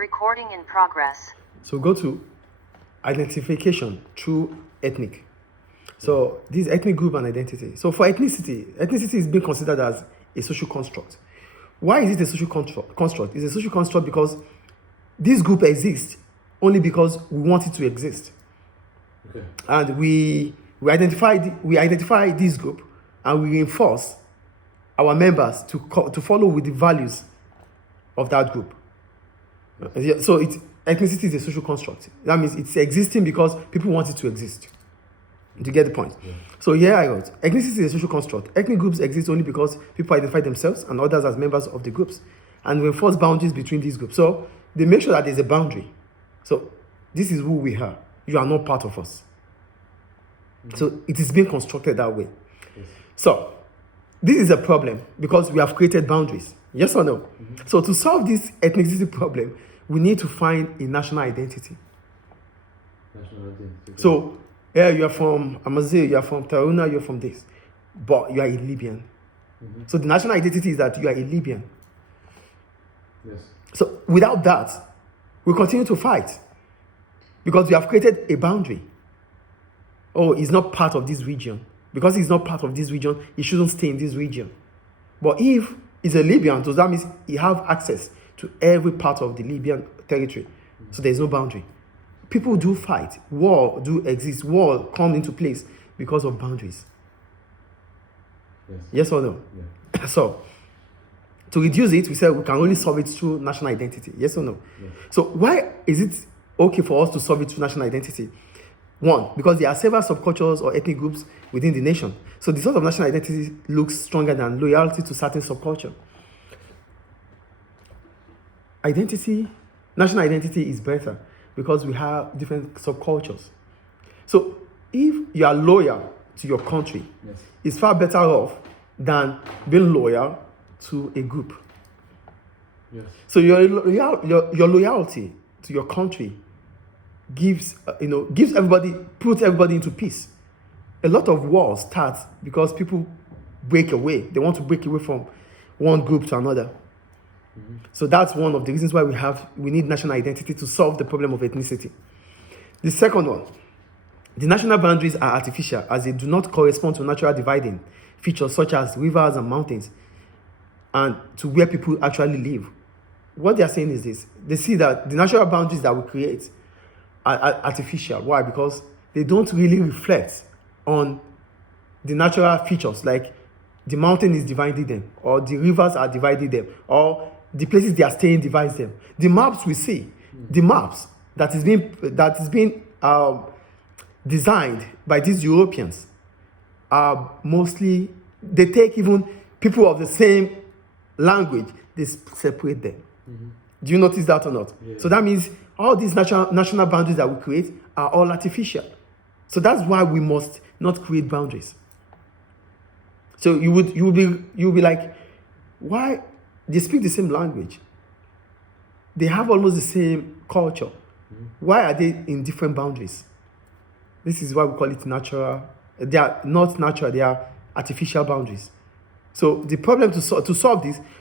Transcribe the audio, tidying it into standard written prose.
Recording in progress. So go to identification through ethnic. So this ethnic group and identity. So for ethnicity is being considered as a social construct. Why is it a social construct? It's a social construct because this group exists only because we want it to exist. Okay. And we identify this group and we reinforce our members to follow with the values of that group. So ethnicity is a social construct. That means it's existing because people want it to exist. Do you get the point? Yeah. So here I wrote, ethnicity is a social construct. Ethnic groups exist only because people identify themselves and others as members of the groups and reinforce boundaries between these groups. So they make sure that there's a boundary. So this is who we are. You are not part of us. Mm-hmm. So it is being constructed that way. Yes. So this is a problem because we have created boundaries. Yes or no? Mm-hmm. So to solve this ethnicity problem, we need to find a national identity. National identity. So you are from Amazigh, you are from Taruna, you're from this, but you are a Libyan. Mm-hmm. So the national identity is that you are a Libyan. Yes. So without that, we continue to fight because we have created a boundary. Oh, he's not part of this region. Because he's not part of this region, he shouldn't stay in this region. But if he's a Libyan, so that means he have access to every part of the Libyan territory. Mm-hmm. So there's no boundary. People do fight. War do exist. War come into place because of boundaries. Yes. Yes or no? Yeah. So, to reduce it, we said we can only solve it through national identity. Yes or no? Yeah. So, why is it okay for us to solve it through national identity? One, because there are several subcultures or ethnic groups within the nation. So, the source of national identity looks stronger than loyalty to certain subculture. National identity is better because we have different subcultures. So, if you are loyal to your country, Yes. it's far better off than being loyal to a group. Yes. So your loyalty to your country puts everybody into peace. A lot of wars start because people break away. They want to break away from one group to another. Mm-hmm. So that's one of the reasons why we need national identity to solve the problem of ethnicity. The second one, the national boundaries are artificial as they do not correspond to natural dividing features such as rivers and mountains and to where people actually live. What they are saying is this. They see that the natural boundaries that we create are artificial. Why? Because they don't really reflect on the natural features, like the mountain is dividing them, or the rivers are dividing them, or the places they are staying divides them. The maps we see, the maps that is being designed by these Europeans are mostly, they take even people of the same language, they separate them. Mm-hmm. Do you notice that or not? Yeah. So that means all these national boundaries that we create are all artificial. So that's why we must not create boundaries. So you'll be like, why? They speak the same language. They have almost the same culture. Mm-hmm. Why are they in different boundaries? This is why we call it natural. They are not natural, they are artificial boundaries. So the problem to solve this,